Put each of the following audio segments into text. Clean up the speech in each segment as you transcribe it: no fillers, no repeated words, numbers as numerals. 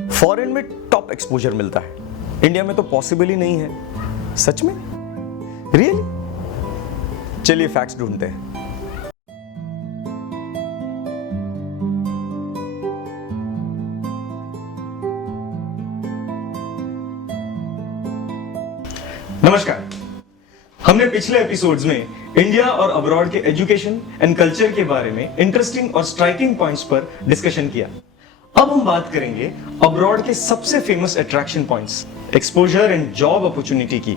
Foreign में top exposure मिलता है, इंडिया में तो पॉसिबल ही नहीं है। सच में? रियली? चलिए फैक्ट्स ढूंढते हैं। नमस्कार। हमने पिछले एपिसोड्स में इंडिया और अब्रॉड के एजुकेशन एंड कल्चर के बारे में इंटरेस्टिंग और स्ट्राइकिंग पॉइंट्स पर डिस्कशन किया। अब हम बात करेंगे अब्रॉड के सबसे famous attraction points, exposure and job opportunity की,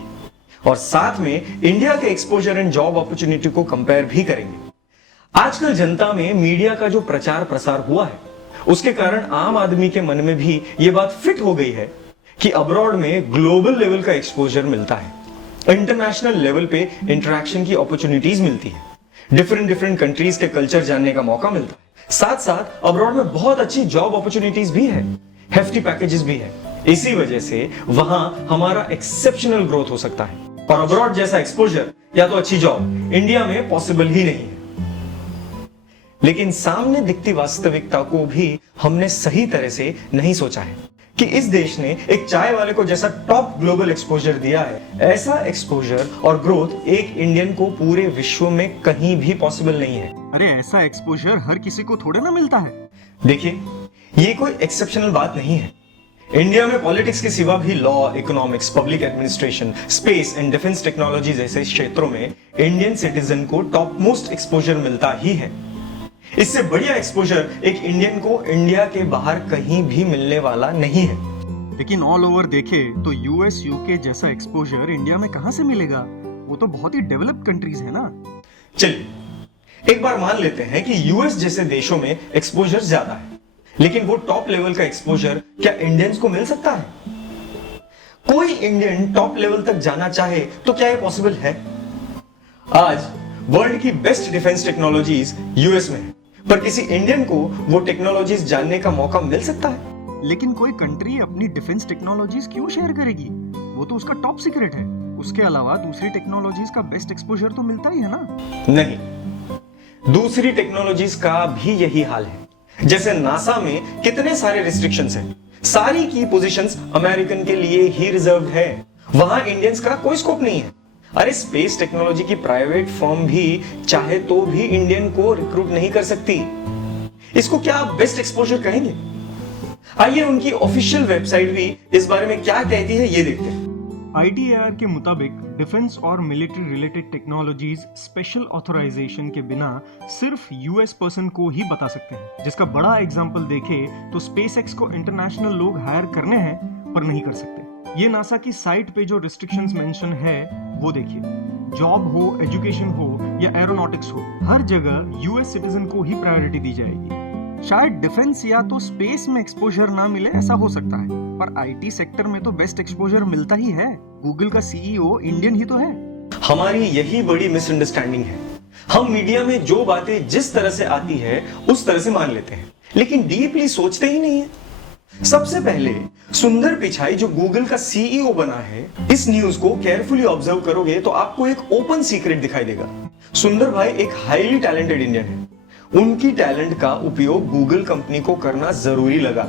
और साथ में इंडिया के एक्सपोजर एंड जॉब अपॉर्चुनिटी को कंपेयर भी करेंगे। आजकल जनता में मीडिया का जो प्रचार प्रसार हुआ है, उसके कारण आम आदमी के मन में भी यह बात फिट हो गई है कि अब्रॉड में ग्लोबल लेवल का एक्सपोजर मिलता है, इंटरनेशनल लेवल पे इंटरेक्शन की अपॉर्चुनिटीज मिलती है, डिफरेंट कंट्रीज के कल्चर जानने का मौका मिलता है। साथ साथ अब्रॉड में बहुत अच्छी जॉब अपॉर्चुनिटीज भी है, हेफ्टी पैकेजेस भी है। इसी वजह से वहां हमारा एक्सेप्शनल ग्रोथ हो सकता है, और अब्रॉड जैसा एक्सपोजर या तो अच्छी जॉब इंडिया में पॉसिबल ही नहीं है। लेकिन सामने दिखती वास्तविकता को भी हमने सही तरह से नहीं सोचा है कि इस देश ने एक चाय वाले को जैसा टॉप ग्लोबल एक्सपोजर दिया है, ऐसा एक्सपोजर और ग्रोथ एक इंडियन को पूरे विश्व में कहीं भी पॉसिबल नहीं है। अरे ऐसा एक्सपोजर हर किसी को थोड़े ना मिलता है। देखिए, ये कोई एक्सेप्शनल बात नहीं है। इंडिया में पॉलिटिक्स के सिवा भी law, economics, public administration, space and defence technology जैसे क्षेत्रों में इंडियन सिटीजन को टॉप मोस्ट एक्सपोजर मिलता ही है। इससे बढ़िया एक्सपोजर एक इंडियन को इंडिया के बाहर कहीं भी मिलने वाला नहीं है। लेकिन ऑल ओवर देखे तो यूएस, यूके जैसा एक्सपोजर इंडिया में कहां से मिलेगा? वो तो बहुत ही डेवलप्ड कंट्रीज है ना। चलिए एक बार मान लेते हैं कि यूएस जैसे देशों में एक्सपोजर ज्यादा है, लेकिन वो टॉप लेवल का एक्सपोजर क्या इंडियंस को मिल सकता है? कोई इंडियन टॉप लेवल तक जाना चाहे तो क्या ये पॉसिबल है? आज वर्ल्ड की बेस्ट डिफेंस टेक्नोलॉजीज यूएस में है, पर किसी इंडियन को वो टेक्नोलॉजीज जानने का मौका मिल सकता है? लेकिन कोई कंट्री अपनी डिफेंस टेक्नोलॉजीज क्यों शेयर करेगी? वो तो उसका टॉप सीक्रेट है। उसके अलावा दूसरी टेक्नोलॉजीज का बेस्ट एक्सपोजर तो मिलता ही है ना। नहीं, दूसरी टेक्नोलॉजीज का भी यही हाल है। जैसे नासा में कितने सारे रिस्ट्रिक्शंस हैं, सारी की पोजीशंस अमेरिकन के लिए ही रिजर्व्ड है, वहां इंडियंस का कोई स्कोप नहीं है। अरे स्पेस टेक्नोलॉजी की प्राइवेट फर्म भी चाहे तो भी इंडियन को रिक्रूट नहीं कर सकती। इसको क्या आप बेस्ट एक्सपोजर कहेंगे? आइए उनकी ऑफिशियल वेबसाइट भी इस बारे में क्या कहती है ये देखते हैं। ITAR के मुताबिक डिफेंस और military related technologies special authorisation के बिना सिर्फ यूएस पर्सन को ही बता सकते हैं। जिसका बड़ा एग्जांपल देखे तो स्पेसएक्स को इंटरनेशनल लोग हायर करने हैं पर नहीं कर सकते। ये नासा की साइट पे जो रिस्ट्रिक्शंस मेंशन है वो देखिए, जॉब हो, एजुकेशन हो या एरोनॉटिक्स हो, हर जगह यूएस सिटीजन को ही प्रायोरिटी दी जाएगी। शायद डिफेंस या तो स्पेस में एक्सपोजर ना मिले, ऐसा हो सकता है, पर आईटी सेक्टर में तो बेस्ट एक्सपोजर मिलता ही है। गूगल का सीईओ इंडियन ही तो है। हमारी यही बड़ी मिसअंडरस्टैंडिंग है। हम मीडिया में जो बातें जिस तरह से आती है उस तरह से मान लेते हैं, लेकिन डीपली सोचते ही नहीं है। सबसे पहले सुंदर पिचाई जो गूगल का सीईओ बना है, इस न्यूज को केयरफुली ऑब्जर्व करोगे तो आपको एक ओपन सीक्रेट दिखाई देगा। सुंदर भाई एक हाईली टैलेंटेड इंडियन है। उनकी टैलेंट का उपयोग गूगल कंपनी को करना जरूरी लगा,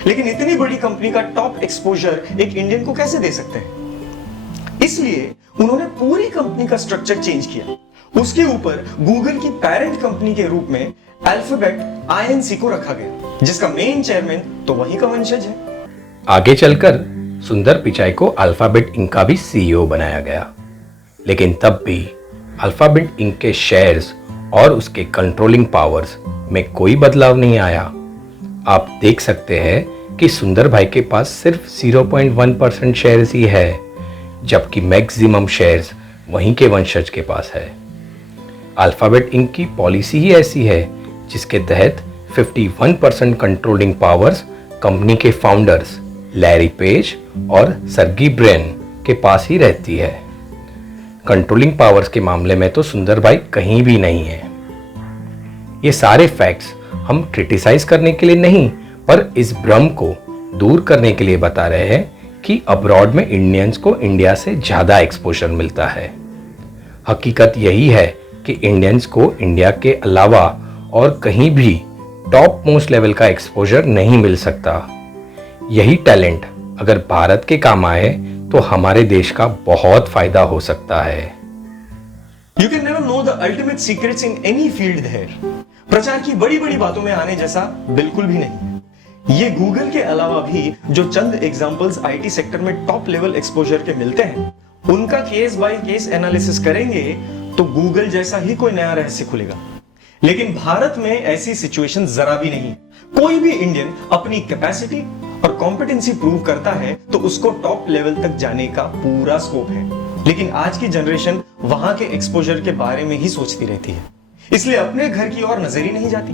लेकिन इतनी बड़ी कंपनी का टॉप एक्सपोजर एक इंडियन को कैसे दे सकते हैं? इसलिए उन्होंने पूरी कंपनी का स्ट्रक्चर चेंज किया। उसके ऊपर गूगल की पेरेंट कंपनी के रूप में अल्फाबेट INC को रखा गया, जिसका मेन चेयरमैन तो वही का वंशज है। आगे चलकर सुंदर पिचाई को अल्फाबेट इंक का भी CEO बनाया गया, लेकिन तब भी अल्फाबेट इंक के शेयर्स और उसके कंट्रोलिंग पावर्स में कोई बदलाव नहीं आया। आप देख सकते हैं कि सुंदर भाई के पास सिर्फ 0.1% शेयर्स ही है, जबकि मैक्सिमम शेयर्स वहीं के वंशज के पास है। अल्फाबेट इंक की पॉलिसी ही ऐसी है जिसके तहत 51% कंट्रोलिंग पावर्स कंपनी के फाउंडर्स लैरी पेज और सर्गी ब्रेन के पास ही रहती है। कंट्रोलिंग पावर्स के मामले में तो सुंदर भाई कहीं भी नहीं है। ये सारे फैक्ट्स हम क्रिटिसाइज करने के लिए नहीं, पर इस भ्रम को दूर करने के लिए बता रहे हैं कि अब्रॉड में इंडियंस को इंडिया से ज़्यादा एक्सपोजर मिलता है। हकीकत यही है कि इंडियंस को इंडिया के अलावा और कहीं भी टॉप मोस्ट लेवल का एक्सपोजर नहीं मिल सकता। यही टैलेंट अगर भारत के काम आए तो हमारे देश का बहुत फायदा हो सकता है। You can never know the ultimate secrets in any field there. प्रचार की बड़ी बड़ी बातों में आने जैसा बिल्कुल भी नहीं। ये गूगल के अलावा भी जो चंद एग्जांपल्स आईटी सेक्टर में टॉप लेवल एक्सपोजर के मिलते हैं, उनका केस बाय केस एनालिसिस करेंगे तो गूगल जैसा ही कोई नया रहस्य खुलेगा। लेकिन भारत में ऐसी सिचुएशन जरा भी नहीं। कोई भी इंडियन अपनी कैपेसिटी और कॉम्पिटेंसी प्रूव करता है तो उसको टॉप लेवल तक जाने का पूरा स्कोप है। लेकिन आज की जनरेशन वहां के एक्सपोजर के बारे में ही सोचती रहती है, इसलिए अपने घर की ओर नजर ही नहीं जाती।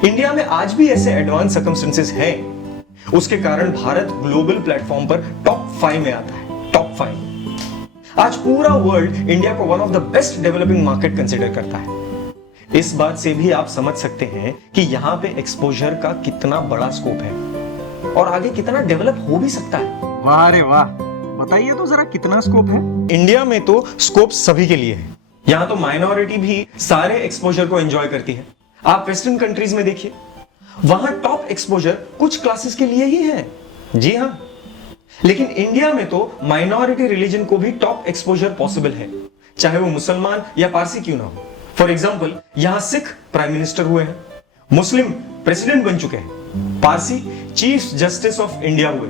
इंडिया में आज भी ऐसे एडवांस सर्कमस्टेंसेस हैं, उसके कारण भारत ग्लोबल प्लेटफॉर्म पर टॉप 5 में आता है। टॉप 5। आज पूरा वर्ल्ड इंडिया को one of the best developing market consider करता है। इस बात से भी आप समझ सकते हैं कि यहां पे एक्सपोजर का कितना बड़ा स्कोप है और आगे कितना डेवलप हो भी सकता है। वाह रे वाह, बताइए तो जरा कितना स्कोप है। इंडिया में तो स्कोप सभी के लिए है। यहां तो माइनॉरिटी भी सारे एक्सपोजर को एंजॉय करती है। आप वेस्टर्न कंट्रीज में देखिए, वहां टॉप एक्सपोजर कुछ क्लासेस के लिए ही है। जी हां, लेकिन इंडिया में तो माइनॉरिटी रिलीजन को भी टॉप एक्सपोजर पॉसिबल है, चाहे वो मुसलमान या पारसी क्यों ना हो। फॉर एग्जाम्पल, यहां सिख प्राइम मिनिस्टर हुए हैं, मुस्लिम प्रेसिडेंट बन चुके हैं, Parsi chief justice of India हुए,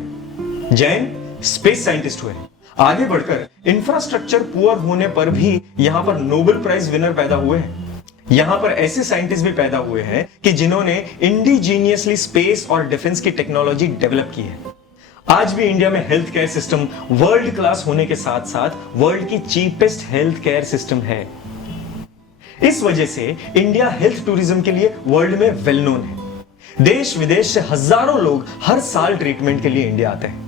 जैन स्पेस साइंटिस्ट हुए। आगे बढ़कर इंफ्रास्ट्रक्चर पुअर होने पर भी यहां पर नोबेल प्राइज विनर पैदा हुए हैं। यहां पर ऐसे साइंटिस्ट भी पैदा हुए हैं कि जिन्होंने इंडिजीनियसली स्पेस और डिफेंस की टेक्नोलॉजी डेवलप की है। आज भी इंडिया में health care system world class होने के साथ साथ वर्ल्ड की चीपेस्ट हेल्थ केयर सिस्टम है। इस वजह से इंडिया हेल्थ टूरिज्म के लिए वर्ल्ड में वेल नोन है। देश विदेश से हजारों लोग हर साल ट्रीटमेंट के लिए इंडिया आते हैं।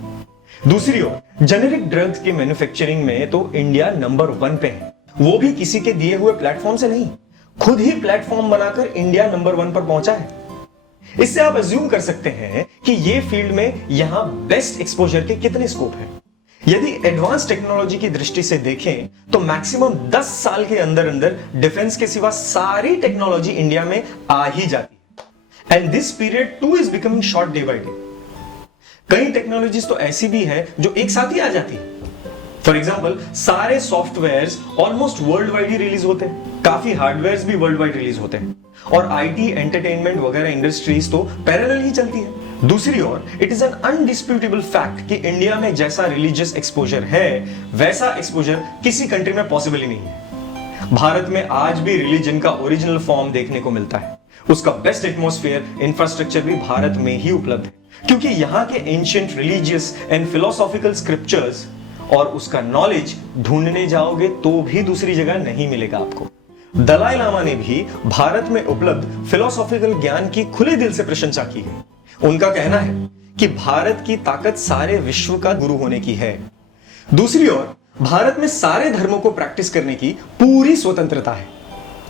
दूसरी ओर जेनेरिक ड्रग्स के मैन्युफैक्चरिंग में तो इंडिया नंबर 1 पे है, वो भी किसी के दिए हुए प्लेटफॉर्म से नहीं, खुद ही प्लेटफॉर्म बनाकर इंडिया नंबर 1 पर पहुंचा है। इससे आप अज्यूम कर सकते हैं कि ये फील्ड में यहां बेस्ट एक्सपोजर के कितने स्कोप है। यदि एडवांस टेक्नोलॉजी की दृष्टि से देखें तो मैक्सिमम 10 साल के अंदर अंदर डिफेंस के सिवा सारी टेक्नोलॉजी इंडिया में आ ही जाती है। And this period two is becoming short day by day. कई टेक्नोलॉजीज तो ऐसी भी है जो एक साथ ही आ जाती है। फॉर एग्जाम्पल, सारे सॉफ्टवेयर्स ऑलमोस्ट वर्ल्ड वाइड ही रिलीज होते हैं, काफी हार्डवेयर भी वर्ल्ड वाइड रिलीज होते हैं, और आईटी एंटरटेनमेंट वगैरह इंडस्ट्रीज तो पैरेलल ही चलती है। दूसरी ओर इट इज एन अनडिस्प्यूटेबल फैक्ट कि इंडिया में जैसा रिलीजियस एक्सपोजर है वैसा एक्सपोजर किसी कंट्री में पॉसिबल ही नहीं है। भारत में आज भी रिलीजन का ओरिजिनल फॉर्म देखने को मिलता है। उसका बेस्ट एटमॉस्फेयर, इंफ्रास्ट्रक्चर भी भारत में ही उपलब्ध है, क्योंकि यहाँ के ancient religious and philosophical scriptures और उसका नॉलेज ढूंढने जाओगे तो भी दूसरी जगह नहीं मिलेगा आपको। दलाई लामा ने भी भारत में उपलब्ध फिलोसॉफिकल ज्ञान की खुले दिल से प्रशंसा की है। उनका कहना है कि भारत की ताकत सारे विश्व का गुरु होने की है। दूसरी ओर भारत में सारे धर्मों को प्रैक्टिस करने की पूरी स्वतंत्रता है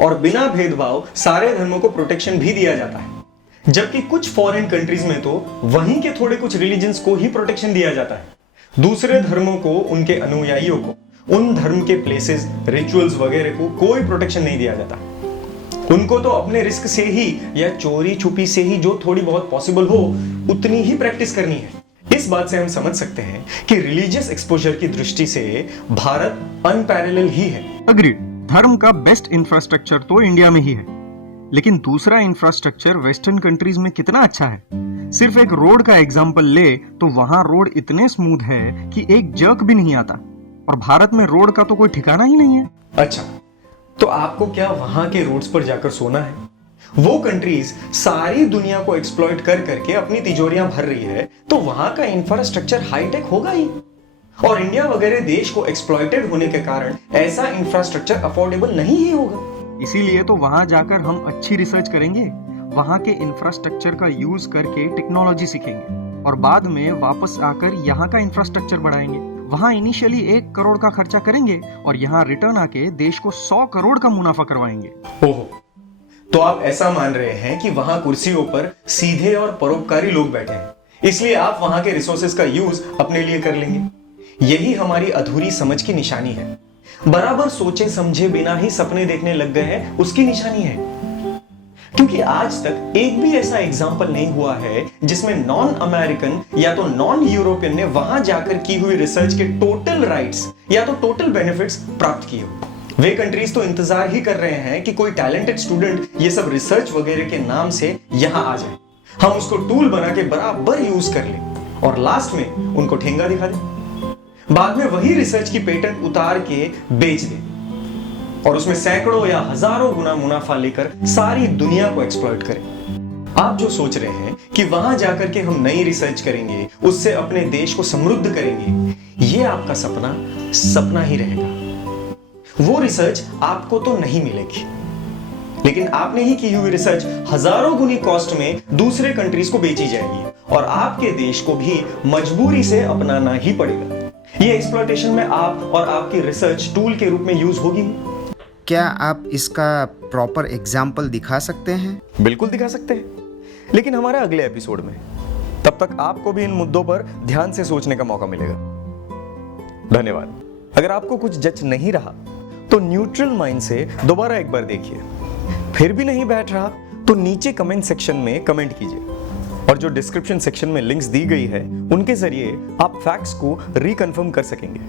और बिना भेदभाव सारे धर्मों को प्रोटेक्शन भी दिया जाता है। जबकि कुछ फॉरेन कंट्रीज में तो वहीं के थोड़े कुछ रिलीजन्स को ही प्रोटेक्शन दिया जाता है, दूसरे धर्मों को, उनके अनुयायियों को, उन धर्म के प्लेसेस, रिचुअल्स वगैरह को कोई प्रोटेक्शन नहीं दिया जाता। उनको तो अपने रिस्क से ही या चोरी छुपी से ही जो थोड़ी बहुत पॉसिबल हो उतनी ही प्रैक्टिस करनी है। इस बात से हम समझ सकते हैं कि रिलीजियस एक्सपोजर की दृष्टि से भारत अनपैरेलल ही है। अग्रीड, धर्म का बेस्ट इंफ्रास्ट्रक्चर तो इंडिया में ही है, लेकिन दूसरा इंफ्रास्ट्रक्चर वेस्टर्न कंट्रीज में कितना अच्छा है। सिर्फ एक रोड का एग्जांपल ले तो वहां रोड इतने स्मूथ है कि एक जर्क भी नहीं आता, और भारत में रोड का तो कोई ठिकाना ही नहीं है। अच्छा, तो आपको क्या वहां के रोड्स पर जाकर सोना है? वो कंट्रीज सारी दुनिया को एक्सप्लॉइट कर करके अपनी तिजोरियां भर रही है, तो वहां का इंफ्रास्ट्रक्चर हाईटेक होगा ही, और इंडिया वगैरह देश को एक्सप्लॉइटेड होने के कारण ऐसा इंफ्रास्ट्रक्चर अफोर्डेबल नहीं ही होगा। इसीलिए तो वहां जाकर हम अच्छी रिसर्च करेंगे, वहां के इंफ्रास्ट्रक्चर का यूज करके टेक्नोलॉजी सीखेंगे और बाद में वापस आकर यहाँ का इंफ्रास्ट्रक्चर बढ़ाएंगे। वहां इनिशियली 1 करोड़ का खर्चा करेंगे और यहाँ रिटर्न आके देश को 100 करोड़ का मुनाफा करवाएंगे। ओहो, तो आप ऐसा मान रहे हैं कि वहां कुर्सियों पर सीधे और परोपकारी लोग बैठे हैं, इसलिए आप वहां के रिसोर्सेज का यूज अपने लिए कर लेंगे। यही हमारी अधूरी समझ की निशानी है। बराबर सोचे समझे बिना ही सपने देखने लग गए हैं, उसकी निशानी है। क्योंकि आज तक एक भी ऐसा एग्जाम्पल नहीं हुआ है जिसमें नॉन अमेरिकन या तो नॉन यूरोपियन ने वहां जाकर की हुई रिसर्च के टोटल राइट्स या तो टोटल बेनिफिट्स प्राप्त किए हो। वे कंट्रीज तो इंतजार ही कर रहे हैं कि कोई टैलेंटेड स्टूडेंट ये सब रिसर्च वगैरह के नाम से यहां आ जाए, हम उसको टूल बना के बराबर यूज कर लें और लास्ट में उनको ठेंगा दिखा दें। बाद में वही रिसर्च की पेटेंट उतार के बेच दें और उसमें सैकड़ों या हजारों गुना मुनाफा लेकर सारी दुनिया को एक्सप्लॉइट करें। आप जो सोच रहे हैं कि वहां जाकर के हम नई रिसर्च करेंगे, उससे अपने देश को समृद्ध करेंगे, ये आपका सपना ही रहेगा। वो रिसर्च आपको तो नहीं मिलेगी, लेकिन आपने ही की हुई रिसर्च हजारों गुनी कॉस्ट में दूसरे कंट्रीज को बेची जाएगी और आपके देश को भी मजबूरी से अपनाना ही पड़ेगा। ये एक्सप्लॉयटेशन में आप और आपकी रिसर्च टूल के रूप में यूज होगी। क्या आप इसका प्रॉपर एग्जाम्पल दिखा सकते हैं? बिल्कुल दिखा सकते हैं, लेकिन हमारे अगले एपिसोड में। तब तक आपको भी इन मुद्दों पर ध्यान से सोचने का मौका मिलेगा। धन्यवाद। अगर आपको कुछ जच नहीं रहा तो न्यूट्रल माइंड से दोबारा एक बार देखिए। फिर भी नहीं बैठ रहा तो नीचे कमेंट सेक्शन में कमेंट कीजिए और जो डिस्क्रिप्शन सेक्शन में लिंक्स दी गई है उनके जरिए आप फैक्ट्स को रिकन्फर्म कर सकेंगे।